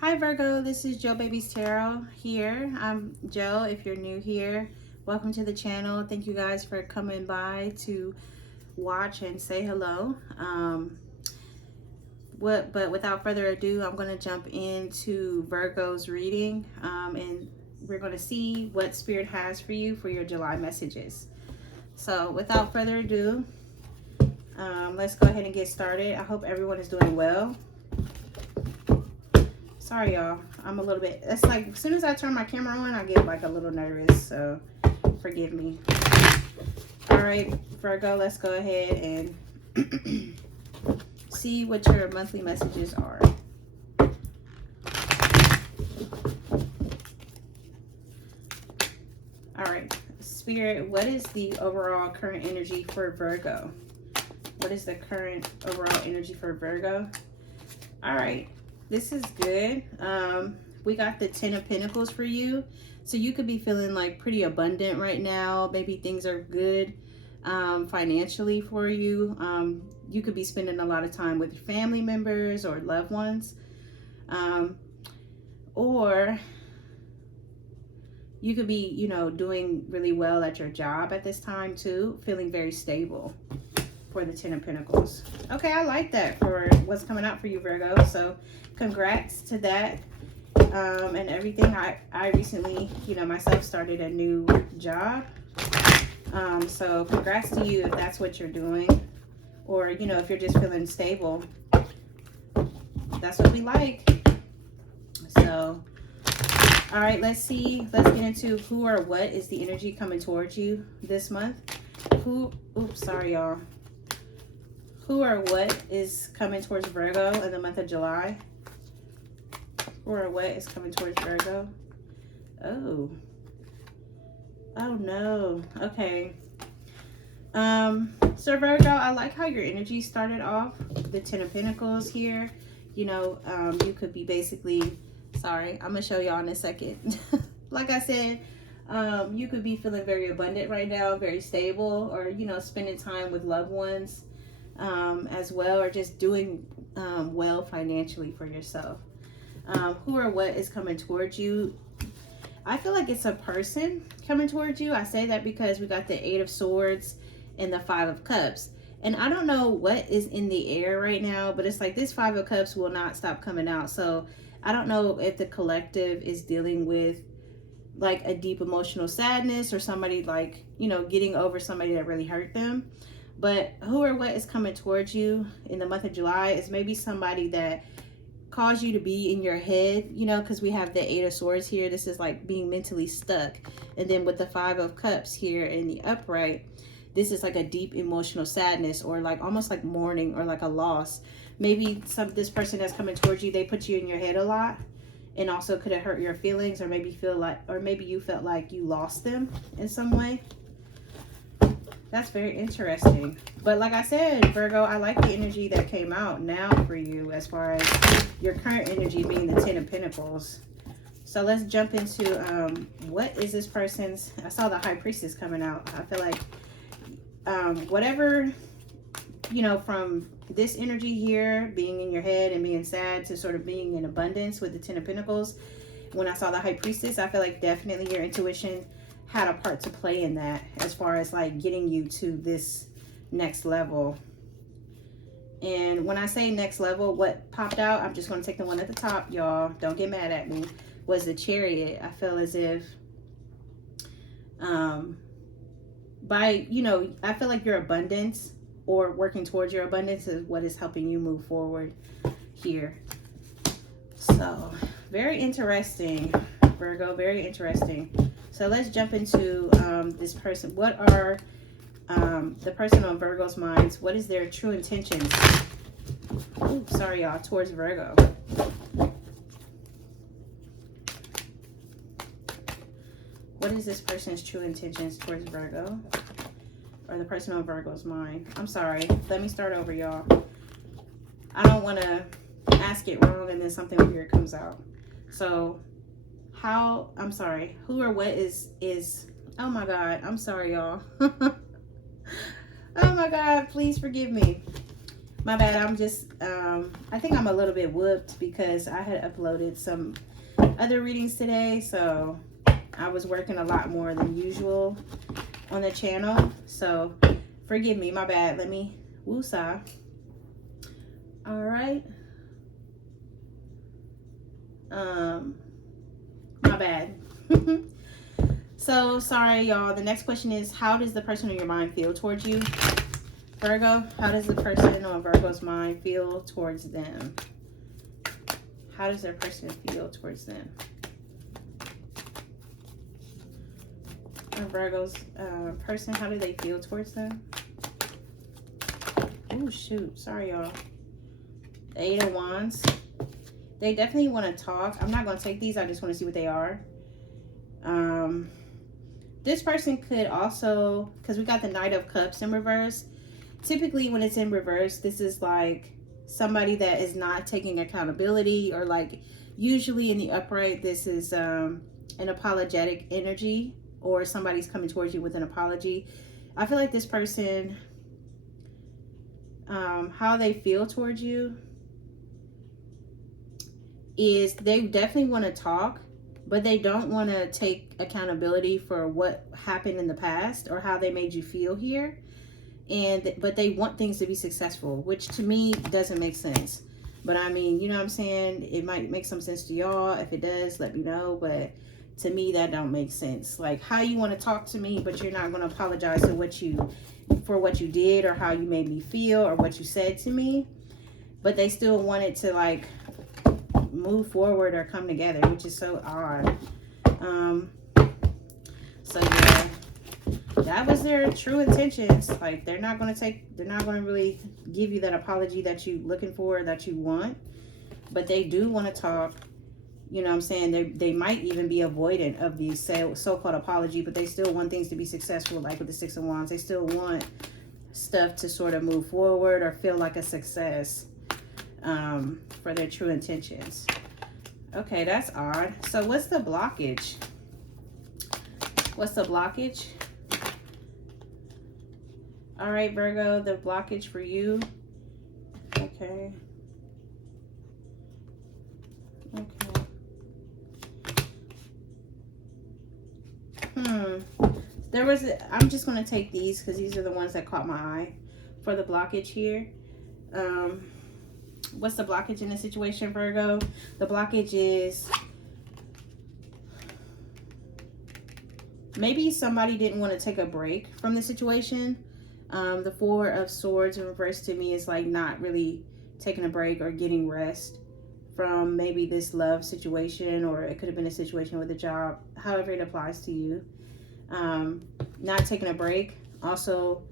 Hi Virgo, this is Joe Baby's Tarot here. I'm Joe. If you're new here, welcome to the channel. Thank you guys for coming by to watch and say hello. But without further ado, I'm going to jump into Virgo's reading, and we're going to see what Spirit has for you for your July messages. So without further ado, let's go ahead and get started. I hope everyone is doing well. Sorry, y'all. I'm a little bit, it's like as soon as I turn my camera on, I get like a little nervous. So forgive me. All right, Virgo, let's go ahead and see what your monthly messages are. All right, Spirit, what is the overall current energy for Virgo? What is the current overall energy for Virgo? All right. This is good. We got the 10 of Pentacles for you. So you could be feeling like pretty abundant right now. Maybe things are good financially for you. You could be spending a lot of time with your family members or loved ones. Or you could be, you know, doing really well at your job at this time too. Feeling very stable for the 10 of Pentacles. Okay, I like that for what's coming out for you, Virgo. So congrats to that and everything. I recently, you know, myself started a new job. So congrats to you if that's what you're doing. Or, you know, if you're just feeling stable. That's what we like. So, all right, let's see. Let's get into who or what is the energy coming towards you this month. Oops, sorry, y'all. Who or what is coming towards Virgo in the month of July? Who or what is coming towards Virgo? Oh no. Okay. So Virgo, I like how your energy started off. The 10 of Pentacles here. You know, you could be basically, sorry, I'm gonna show y'all in a second. Like I said, you could be feeling very abundant right now, very stable, or, you know, spending time with loved ones. As well, or just doing well financially for yourself. Who or what is coming towards you? I feel like it's a person coming towards you. I say that because we got the 8 of Swords and the 5 of Cups. And I don't know what is in the air right now, but it's like this 5 of Cups will not stop coming out. So I don't know if the collective is dealing with like a deep emotional sadness or somebody like, you know, getting over somebody that really hurt them. But who or what is coming towards you in the month of July is maybe somebody that caused you to be in your head, you know, because we have the 8 of Swords here. This is like being mentally stuck. And then with the 5 of Cups here in the upright, this is like a deep emotional sadness or like almost like mourning or like a loss. Maybe this person that's coming towards you, they put you in your head a lot and also could have hurt your feelings, or maybe maybe you felt like you lost them in some way. That's very interesting. But like I said, Virgo, I like the energy that came out now for you as far as your current energy being the 10 of Pentacles. So let's jump into what is this person's... I saw the High Priestess coming out. I feel like whatever, you know, from this energy here, being in your head and being sad, to sort of being in abundance with the 10 of Pentacles. When I saw the High Priestess, I feel like definitely your intuition had a part to play in that as far as like getting you to this next level. And when I say next level, what popped out, I'm just going to take the one at the top, y'all, don't get mad at me, was the Chariot. I feel as if by, you know, I feel like your abundance or working towards your abundance is what is helping you move forward here. So very interesting, Virgo, very interesting. So let's jump into this person. What are the person on Virgo's minds? What is their true intentions? Ooh, sorry, y'all, towards Virgo. What is this person's true intentions towards Virgo? Or the person on Virgo's mind? I'm sorry. Let me start over, y'all. I don't want to ask it wrong and then something weird comes out. So... I'm sorry, who or what is, oh my God, I'm sorry, y'all. Oh my God, please forgive me. My bad. I'm just, I think I'm a little bit whooped because I had uploaded some other readings today. So I was working a lot more than usual on the channel. So forgive me. My bad. Let me woosah. All right. My bad. So sorry, y'all. The next question is, how does the person on your mind feel towards you? Virgo, how does the person on Virgo's mind feel towards them? How does their person feel towards them? On Virgo's person, how do they feel towards them? Oh, shoot. Sorry, y'all. The Eight of Wands. They definitely want to talk. I'm not going to take these. I just want to see what they are. This person could also, because we got the Knight of Cups in reverse. Typically, when it's in reverse, this is like somebody that is not taking accountability, or like usually in the upright, this is an apologetic energy, or somebody's coming towards you with an apology. I feel like this person, how they feel towards you is they definitely want to talk, but they don't want to take accountability for what happened in the past or how they made you feel here. But they want things to be successful, which to me doesn't make sense. But I mean, you know what I'm saying? It might make some sense to y'all. If it does, let me know. But to me, that don't make sense. Like, how you want to talk to me, but you're not going to apologize for what you did or how you made me feel or what you said to me. But they still wanted to like move forward or come together, which is so odd. So yeah, that was their true intentions. Like, they're not going to really give you that apology that you looking for, that you want, but they do want to talk. You know what I'm saying? They might even be avoidant of the so-called apology, but they still want things to be successful. Like with the Six of Wands, they still want stuff to sort of move forward or feel like a success, for their true intentions. Okay, that's odd. So what's the blockage? What's the blockage? All right, Virgo, the blockage for you. Okay. Okay. I'm just going to take these because these are the ones that caught my eye for the blockage here. What's the blockage in this situation, Virgo? The blockage is maybe somebody didn't want to take a break from the situation. The Four of Swords in reverse to me is like not really taking a break or getting rest from maybe this love situation, or it could have been a situation with a job, however it applies to you. Not taking a break. Also,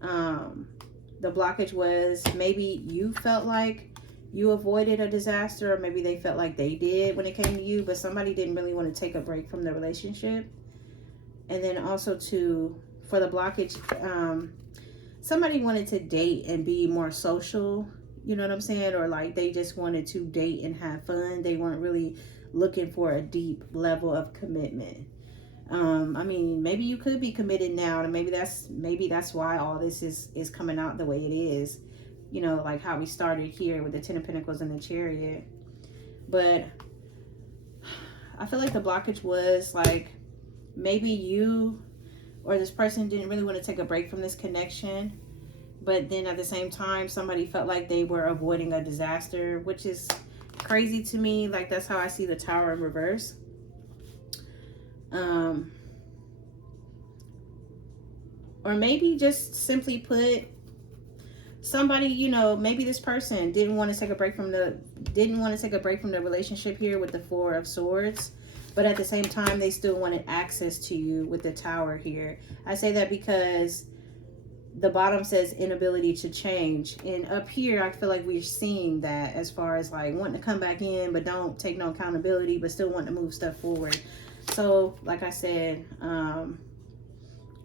the blockage was maybe you felt like you avoided a disaster, or maybe they felt like they did when it came to you, but somebody didn't really want to take a break from the relationship. And then also for the blockage, somebody wanted to date and be more social, you know what I'm saying? Or like they just wanted to date and have fun. They weren't really looking for a deep level of commitment. I mean, maybe you could be committed now, and maybe that's why all this is coming out the way it is. You know, like how we started here with the Ten of Pentacles and the Chariot. But I feel like the blockage was like maybe you or this person didn't really want to take a break from this connection, but then at the same time somebody felt like they were avoiding a disaster, which is crazy to me. Like, that's how I see the Tower in reverse. Or maybe just simply put, somebody, you know, maybe this person didn't want to take a break from the relationship here with the Four of Swords, but at the same time they still wanted access to you with the Tower here. I say that because the bottom says inability to change, and up here I feel like we're seeing that as far as like wanting to come back in but don't take no accountability, but still wanting to move stuff forward. So like I said,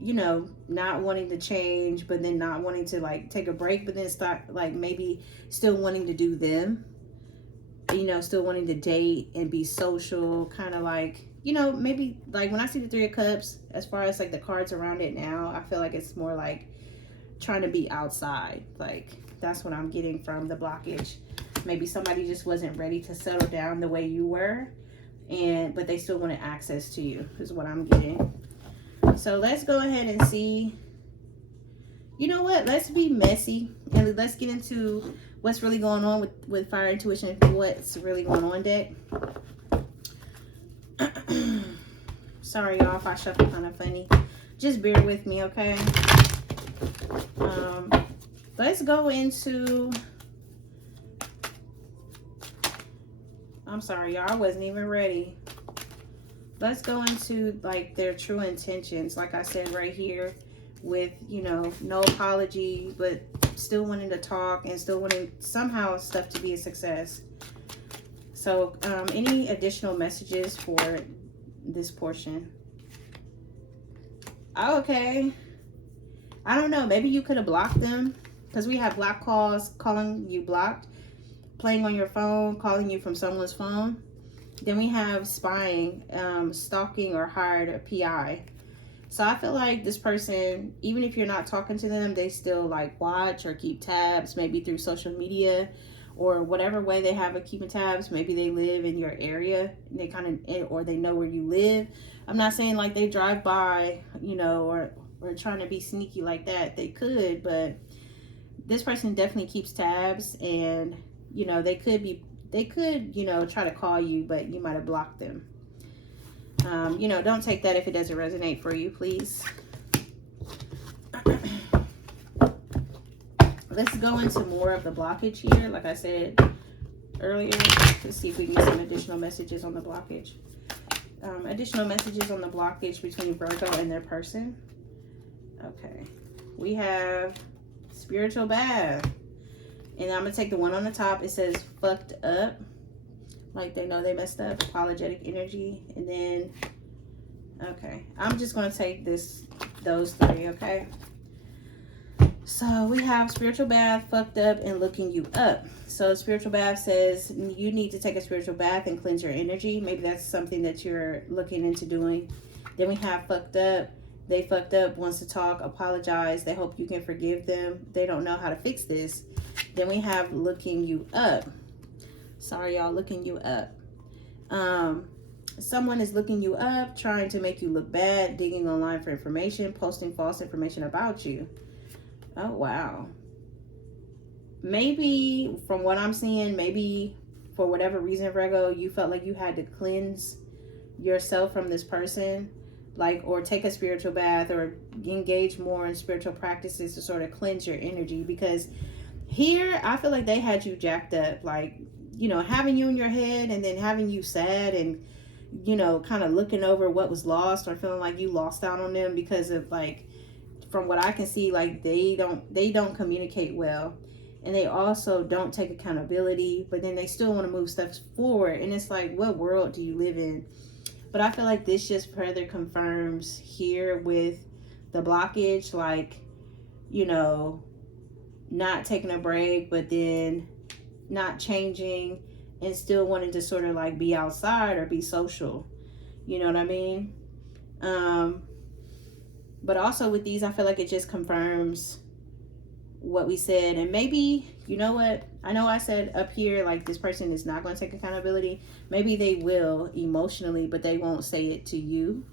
you know, not wanting to change, but then not wanting to like take a break, but then start like maybe still wanting to do them, you know, still wanting to date and be social, kind of like, you know, maybe like when I see the Three of Cups, as far as like the cards around it now, I feel like it's more like trying to be outside. Like, that's what I'm getting from the blockage. Maybe somebody just wasn't ready to settle down the way you were, but they still wanted access to you, is what I'm getting. So let's go ahead and see. You know what? Let's be messy and let's get into what's really going on with Fire Intuition. What's really going on, deck? Sorry, y'all, if I shuffle kind of funny. Just bear with me, okay? Let's go into... I'm sorry, y'all. I wasn't even ready. Let's go into, like, their true intentions. Like I said right here, with, you know, no apology, but still wanting to talk and still wanting somehow stuff to be a success. So, any additional messages for this portion? Oh, okay. I don't know. Maybe you could have blocked them, because we have block calls calling you blocked, playing on your phone, calling you from someone's phone. Then we have spying, stalking, or hired a PI. So I feel like this person, even if you're not talking to them, they still like watch or keep tabs, maybe through social media or whatever way they have of keeping tabs. Maybe they live in your area, and they kind of, or they know where you live. I'm not saying like they drive by, you know, or trying to be sneaky like that. They could, but this person definitely keeps tabs, and, you know, they could, you know, try to call you, but you might have blocked them. You know, don't take that if it doesn't resonate for you, please. Let's go into more of the blockage here. Like I said earlier, to see if we can get some additional messages on the blockage. Additional messages on the blockage between Virgo and their person. Okay. We have spiritual bath. And I'm going to take the one on the top. It says fucked up. Like they know they messed up. Apologetic energy. And then, okay, I'm just going to take those three, okay? So we have spiritual bath, fucked up, and looking you up. So spiritual bath says you need to take a spiritual bath and cleanse your energy. Maybe that's something that you're looking into doing. Then we have fucked up. They fucked up, wants to talk, apologize. They hope you can forgive them. They don't know how to fix this. Then we have looking you up. Sorry, y'all, looking you up. Someone is looking you up, trying to make you look bad, digging online for information, posting false information about you. Oh, wow. Maybe, from what I'm seeing, maybe for whatever reason, Virgo, you felt like you had to cleanse yourself from this person, like, or take a spiritual bath or engage more in spiritual practices to sort of cleanse your energy, because here, I feel like they had you jacked up, like, you know, having you in your head and then having you sad and, you know, kind of looking over what was lost, or feeling like you lost out on them because of, like, from what I can see, like, they don't communicate well, and they also don't take accountability, but then they still want to move stuff forward, and it's like, what world do you live in? But I feel like this just further confirms here with the blockage, like, you know, not taking a break, but then not changing and still wanting to sort of like be outside or be social. You know what I mean? But also with these, I feel like it just confirms what we said. And maybe, you know what? I know I said up here, like, this person is not going to take accountability. Maybe they will emotionally, but they won't say it to you.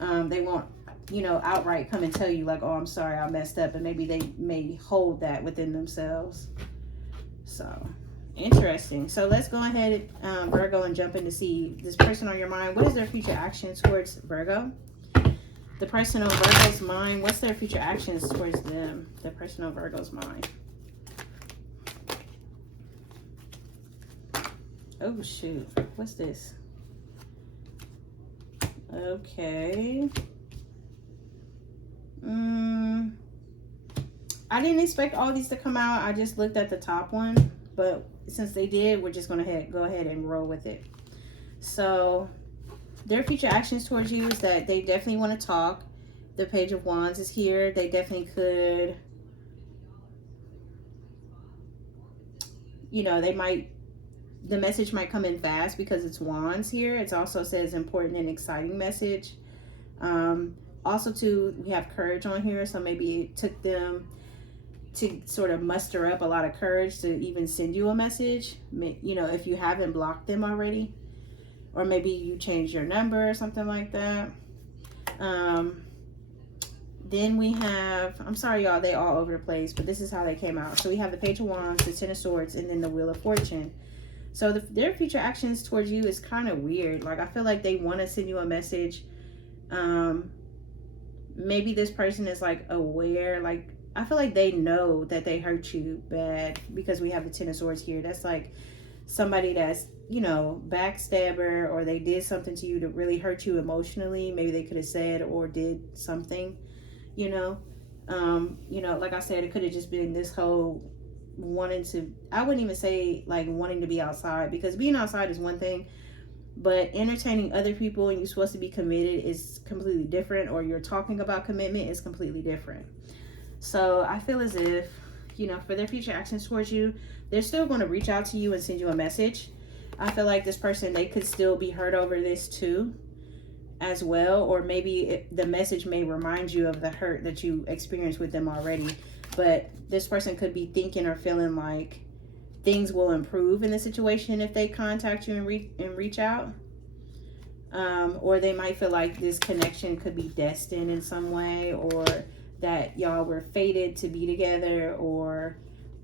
They won't, you know, outright come and tell you like, oh, I'm sorry, I messed up. And maybe they may hold that within themselves. So, interesting. So let's go ahead, Virgo, and jump in to see this person on your mind. What is their future actions towards Virgo? The person on Virgo's mind, what's their future actions towards them? The person on Virgo's mind. Oh, shoot. What's this? Okay. I didn't expect all these to come out. I just looked at the top one. But since they did, we're just going to go ahead and roll with it. So, their future actions towards you is that they definitely want to talk. The Page of Wands is here. They definitely could, you know, the message might come in fast because it's Wands here. It also says important and exciting message. Also too, we have courage on here, so maybe it took them to sort of muster up a lot of courage to even send you a message, you know, if you haven't blocked them already, or maybe you changed your number or something like that. Then we have, I'm sorry y'all, they all over the place, but this is how they came out. So we have the Page of Wands, the Ten of Swords, and then the Wheel of Fortune. So their future actions towards you is kind of weird. Like, I feel like they want to send you a message. Maybe this person is like aware, like, I feel like they know that they hurt you bad, because we have the Ten of Swords here. That's like somebody that's, you know, backstabber, or they did something to you to really hurt you emotionally. Maybe they could have said or did something, you know. Like I said, it could have just been this whole wanting to, I wouldn't even say like wanting to be outside, because being outside is one thing, but entertaining other people and you're supposed to be committed is completely different, or you're talking about commitment is completely different. So I feel as if, you know, for their future actions towards you, they're still going to reach out to you and send you a message. I feel like this person, they could still be hurt over this too as well, or maybe the message may remind you of the hurt that you experienced with them already, but this person could be thinking or feeling like things will improve in the situation if they contact you and reach out. Or they might feel like this connection could be destined in some way, or that y'all were fated to be together, or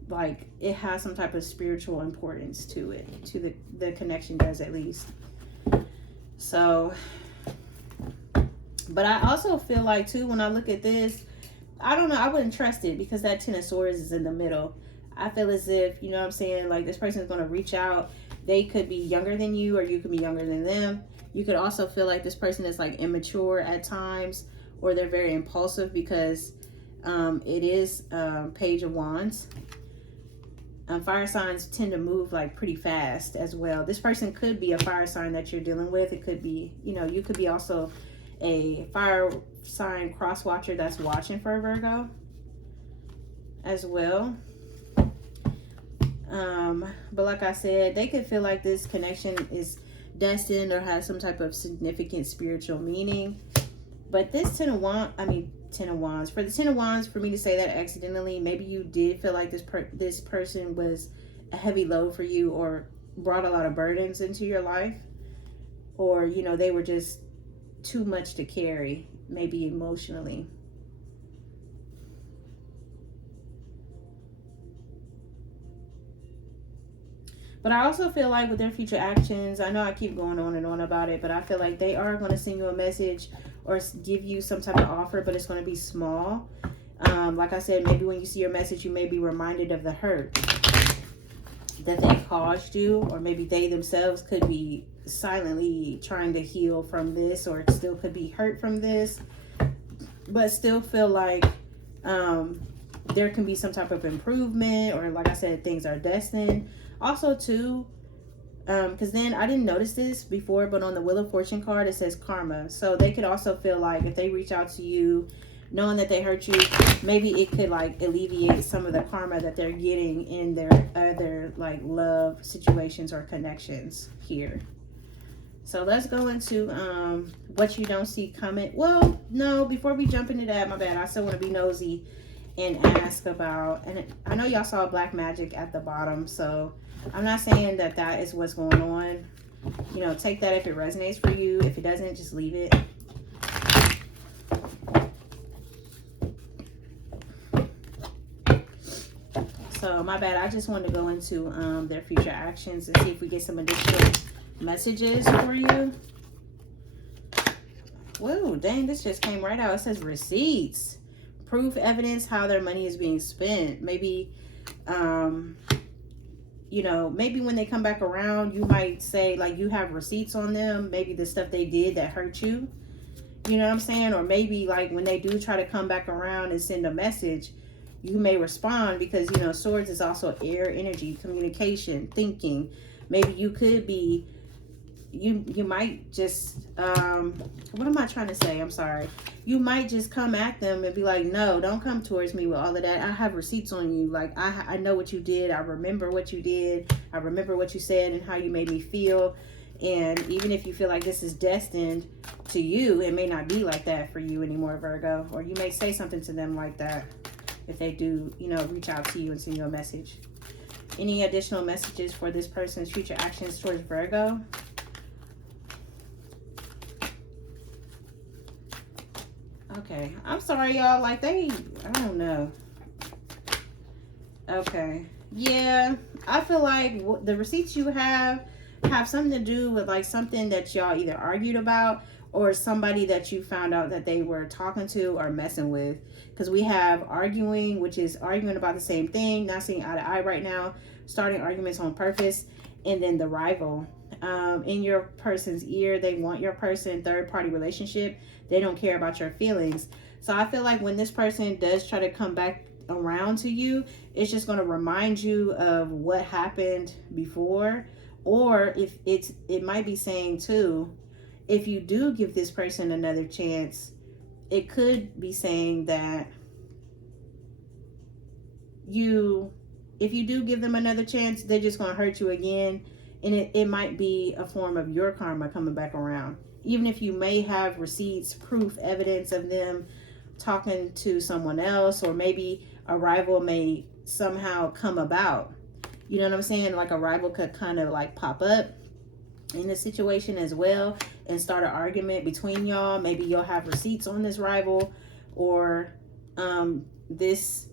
like it has some type of spiritual importance to it, to the connection does at least. So, but I also feel like too, when I look at this, I don't know, I wouldn't trust it, because that Ten of Swords is in the middle. I feel as if, you know what I'm saying, like this person is going to reach out. They could be younger than you, or you could be younger than them. You could also feel like this person is like immature at times, or they're very impulsive, because it is Page of Wands. Fire signs tend to move like pretty fast as well. This person could be a fire sign that you're dealing with. It could be, you know, you could be also a fire sign cross watcher that's watching for a Virgo as well. But like I said, they could feel like this connection is destined or has some type of significant spiritual meaning. But this Ten of Wands, for the Ten of Wands, for me to say that accidentally, maybe you did feel like this person was a heavy load for you, or brought a lot of burdens into your life, or, you know, they were just too much to carry, maybe emotionally. But I also feel like with their future actions, I know I keep going on and on about it, but I feel like they are going to send you a message or give you some type of offer, but it's going to be small. Like I said, maybe when you see your message, you may be reminded of the hurt that they caused you, or maybe they themselves could be silently trying to heal from this, or still could be hurt from this, but still feel like there can be some type of improvement, or like I said, things are destined. Also too, because then I didn't notice this before, but on the Wheel of Fortune card, it says karma. So they could also feel like if they reach out to you, knowing that they hurt you, maybe it could like alleviate some of the karma that they're getting in their other like love situations or connections here. So let's go into what you don't see coming. Well, no, before we jump into that, my bad, I still want to be nosy and ask about, and I know y'all saw black magic at the bottom, so I'm not saying that that is what's going on. You know, take that if it resonates for you. If it doesn't, just leave it. So my bad, I just wanted to go into their future actions and see if we get some additional messages for you. Whoa, dang, this just came right out. It says receipts. Proof, evidence, how their money is being spent. Maybe, you know, maybe when they come back around, you might say, like, you have receipts on them. Maybe the stuff they did that hurt you. You know what I'm saying? Or maybe, like, when they do try to come back around and send a message, you may respond, because, you know, swords is also air energy, communication, thinking. Maybe you could be, you might just, what am I trying to say? I'm sorry. You might just come at them and be like, no, don't come towards me with all of that. I have receipts on you. Like, I know what you did. I remember what you did. I remember what you said and how you made me feel. And even if you feel like this is destined to you, it may not be like that for you anymore, Virgo. Or you may say something to them like that if they do, you know, reach out to you and send you a message. Any additional messages for this person's future actions towards Virgo? Okay, I'm sorry, y'all. Like, I don't know. Okay, yeah, I feel like the receipts you have something to do with like something that y'all either argued about or somebody that you found out that they were talking to or messing with. Because we have arguing, which is arguing about the same thing, not seeing eye to eye right now, starting arguments on purpose, and then the rival. In your person's ear, they want your person, third party relationship. They don't care about your feelings. So I feel like when this person does try to come back around to you, it's just going to remind you of what happened before. Or if it might be saying too, if you do give this person another chance, it could be saying that if you do give them another chance, they're just going to hurt you again. And it might be a form of your karma coming back around. Even if you may have receipts, proof, evidence of them talking to someone else, or maybe a rival may somehow come about. You know what I'm saying? Like a rival could kind of like pop up in the situation as well and start an argument between y'all. Maybe you'll have receipts on this rival, or this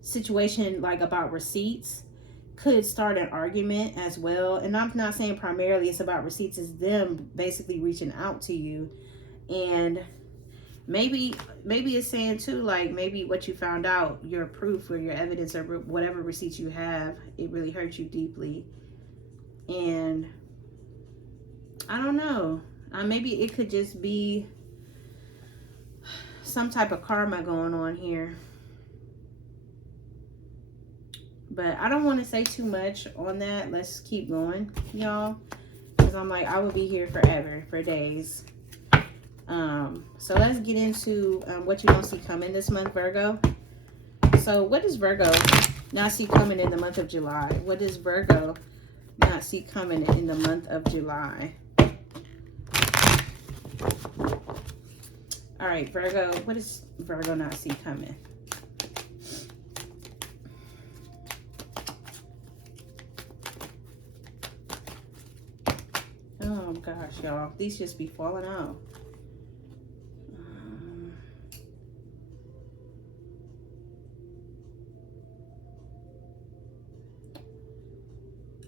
situation like about receipts could start an argument as well. And I'm not saying primarily it's about receipts, it's them basically reaching out to you. And maybe it's saying too, like maybe what you found out, your proof or your evidence or whatever receipts you have, it really hurt you deeply. And I don't know, maybe it could just be some type of karma going on here. But I don't want to say too much on that. Let's keep going, y'all, because I'm like, I would be here forever, for days. So let's get into what you don't see coming this month, Virgo. So what does Virgo not see coming in the month of July? What does Virgo not see coming in the month of July? All right, Virgo, what does Virgo not see coming? Oh gosh, y'all, these just be falling out.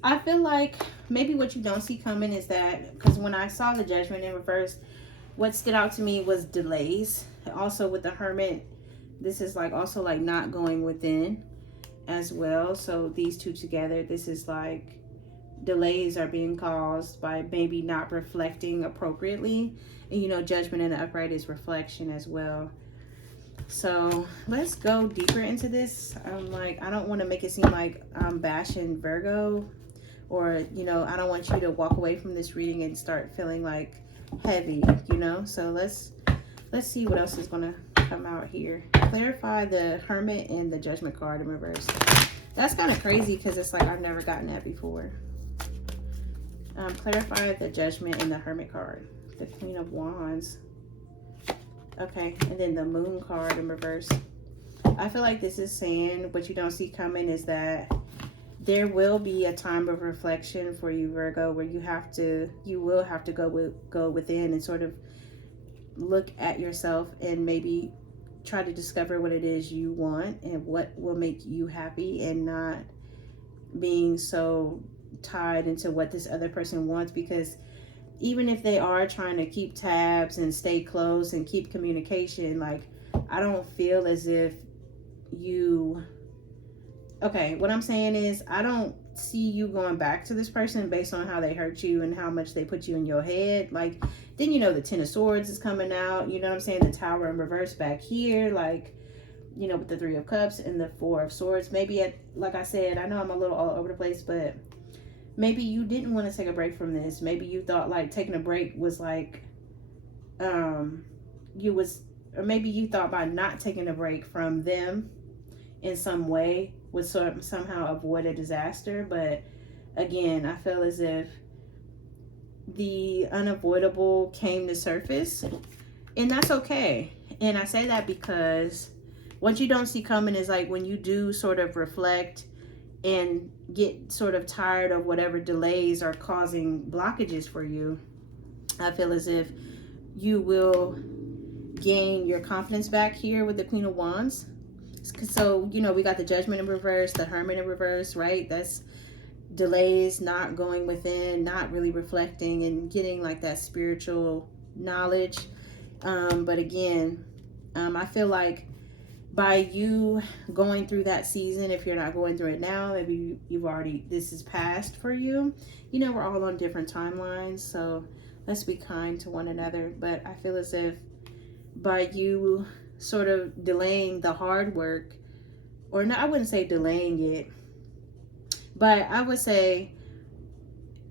I feel like maybe what you don't see coming is that, because when I saw the Judgment in reverse, what stood out to me was delays. Also with the Hermit, this is like also like not going within as well. So these two together, this is like delays are being caused by maybe not reflecting appropriately. And you know, Judgment in the upright is reflection as well. So let's go deeper into this. I don't want to make it seem like I'm bashing Virgo, or you know, I don't want you to walk away from this reading and start feeling like heavy, you know. So let's see what else is going to come out here. Clarify the Hermit and the Judgment card in reverse. That's kind of crazy because it's like I've never gotten that before. Clarify the Judgment and the Hermit card. The Queen of Wands. Okay, and then the Moon card in reverse. I feel like this is saying what you don't see coming is that there will be a time of reflection for you, Virgo, where you will have to go within and sort of look at yourself and maybe try to discover what it is you want and what will make you happy, and not being so tied into what this other person wants. Because even if they are trying to keep tabs and stay close and keep communication, like I don't feel as if okay, what I'm saying is I don't see you going back to this person based on how they hurt you and how much they put you in your head. Like, then you know the Ten of Swords is coming out, you know what I'm saying, the Tower in reverse back here, like, you know, with the Three of Cups and the Four of Swords. Maybe like I said, I know I'm a little all over the place, but maybe you didn't want to take a break from this. Maybe you thought like taking a break was like or maybe you thought by not taking a break from them in some way would somehow avoid a disaster. But again, I feel as if the unavoidable came to surface, and that's okay. And I say that because what you don't see coming is like when you do sort of reflect and get sort of tired of whatever delays are causing blockages for you. I feel as if you will gain your confidence back here with the Queen of Wands. So, you know, we got the Judgment in reverse, the Hermit in reverse, right? That's delays, not going within, not really reflecting and getting like that spiritual knowledge. But again, I feel like by you going through that season, if you're not going through it now, maybe you've already, this is past for you. You know, we're all on different timelines, so let's be kind to one another. But I feel as if by you sort of delaying the hard work, or no, I wouldn't say delaying it, but I would say,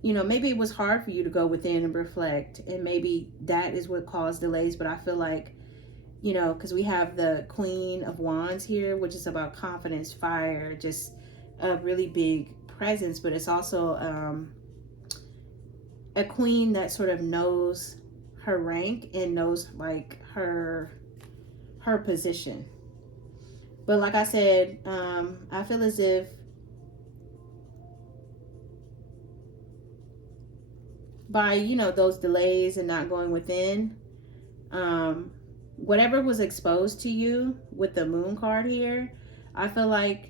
you know, maybe it was hard for you to go within and reflect, and maybe that is what caused delays. But I feel like, you know, because we have the Queen of Wands here, which is about confidence, fire, just a really big presence, but it's also a queen that sort of knows her rank and knows like her position. But like I said, I feel as if by, you know, those delays and not going within, whatever was exposed to you with the Moon card here, I feel like,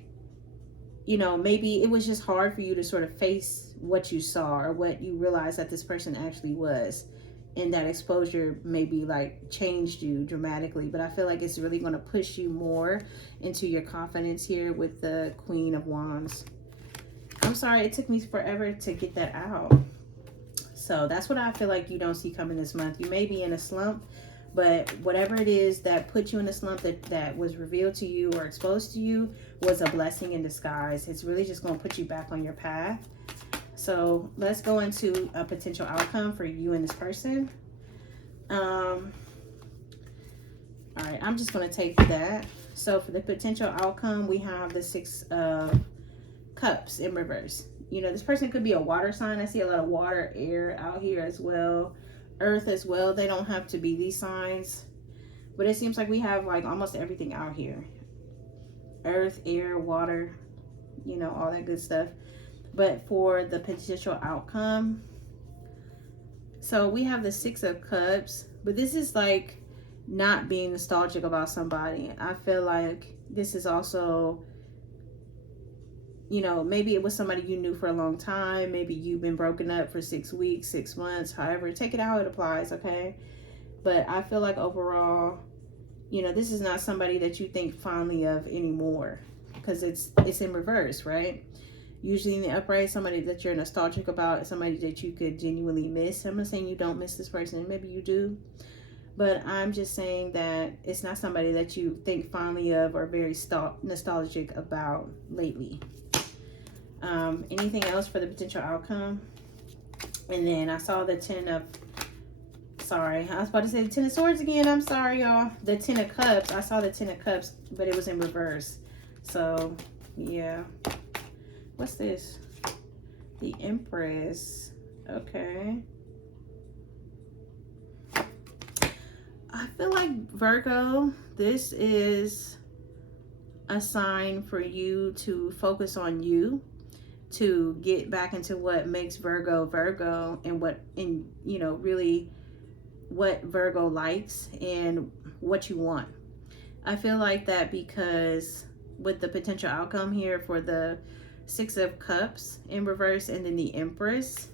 you know, maybe it was just hard for you to sort of face what you saw or what you realized that this person actually was. And that exposure maybe like changed you dramatically. But I feel like it's really going to push you more into your confidence here with the Queen of Wands. I'm sorry, it took me forever to get that out. So that's what I feel like you don't see coming this month. You may be in a slump, but whatever it is that put you in a slump, that was revealed to you or exposed to you, was a blessing in disguise. It's really just going to put you back on your path. So let's go into a potential outcome for you and this person. All right, I'm just going to take that. So for the potential outcome, we have the Six of Cups in reverse. You know, this person could be a water sign. I see a lot of water, air out here as well. Earth as well. They don't have to be these signs. But it seems like we have like almost everything out here. Earth, air, water, you know, all that good stuff. But for the potential outcome, so we have the Six of Cups. But this is like not being nostalgic about somebody. I feel like this is also, you know, maybe it was somebody you knew for a long time. Maybe you've been broken up for 6 weeks, 6 months, however, take it how it applies, okay? But I feel like overall, you know, this is not somebody that you think fondly of anymore, because it's in reverse, right? Usually in the upright, somebody that you're nostalgic about, somebody that you could genuinely miss. I'm not saying you don't miss this person, maybe you do, but I'm just saying that it's not somebody that you think fondly of or very nostalgic about lately. Anything else for the potential outcome? And then I saw the I was about to say the Ten of Swords again. I'm sorry, y'all. The Ten of Cups. I saw the Ten of Cups, but it was in reverse. So, yeah. What's this? The Empress. Okay. I feel like, Virgo, this is a sign for you to focus on you, to get back into what makes Virgo Virgo, and you know, really what Virgo likes and what you want. I feel like that because with the potential outcome here for the Six of Cups in reverse and then the Empress,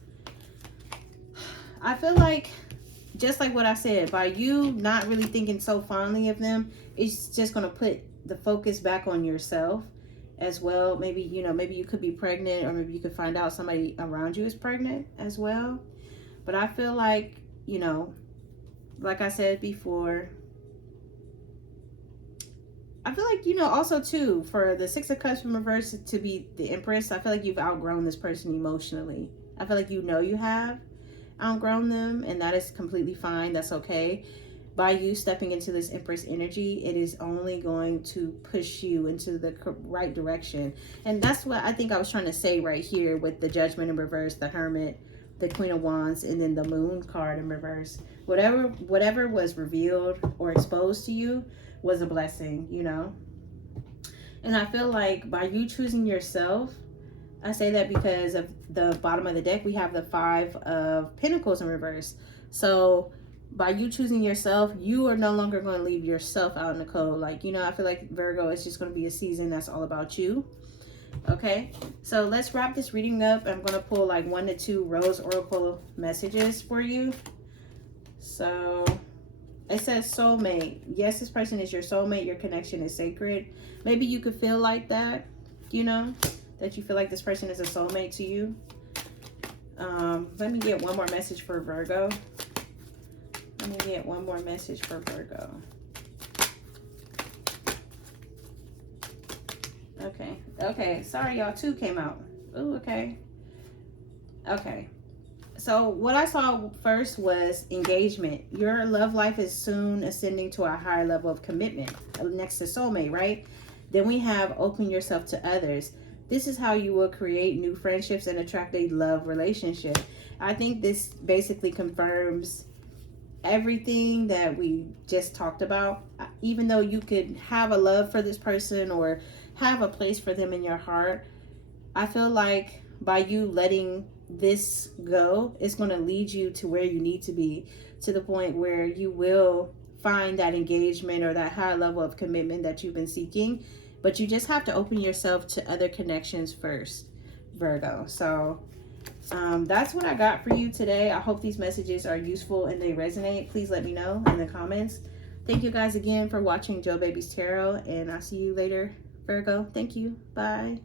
I feel like, just like what I said, by you not really thinking so fondly of them, it's just going to put the focus back on yourself as well. Maybe, you know, maybe you could be pregnant, or maybe you could find out somebody around you is pregnant as well. But I feel like, you know, like I said before, I feel like, you know, also too, for the Six of Cups from reverse to be the Empress, I feel like you've outgrown this person emotionally. I feel like, you know, you have outgrown them, and that is completely fine. That's okay. By you stepping into this Empress energy, it is only going to push you into the right direction. And that's what I think I was trying to say right here with the Judgment in reverse, the Hermit, the Queen of Wands, and then the Moon card in reverse. Whatever was revealed or exposed to you was a blessing, you know. And I feel like by you choosing yourself, I say that because of the bottom of the deck, we have the 5 of Pentacles in reverse. So by you choosing yourself, you are no longer going to leave yourself out in the cold. Like, you know, I feel like Virgo, it's just going to be a season that's all about you. Okay, so let's wrap this reading up. I'm going to pull like 1 to 2 Rose Oracle messages for you. So it says soulmate. Yes, this person is your soulmate. Your connection is sacred. Maybe you could feel like that, you know, that you feel like this person is a soulmate to you. Let me get one more message for Virgo. Let me get one more message for Virgo. Okay. Sorry, y'all. 2 came out. Oh, okay. Okay. So what I saw first was engagement. Your love life is soon ascending to a higher level of commitment next to soulmate, right? Then we have open yourself to others. This is how you will create new friendships and attract a love relationship. I think this basically confirms everything that we just talked about. Even though you could have a love for this person or have a place for them in your heart, I feel like by you letting this go, it's going to lead you to where you need to be, to the point where you will find that engagement or that higher level of commitment that you've been seeking. But you just have to open yourself to other connections first, Virgo. So that's what I got for you today. I hope these messages are useful and they resonate. Please let me know in the comments. Thank you guys again for watching Joe Baby's Tarot, and I'll see you later, Virgo. Thank you. Bye.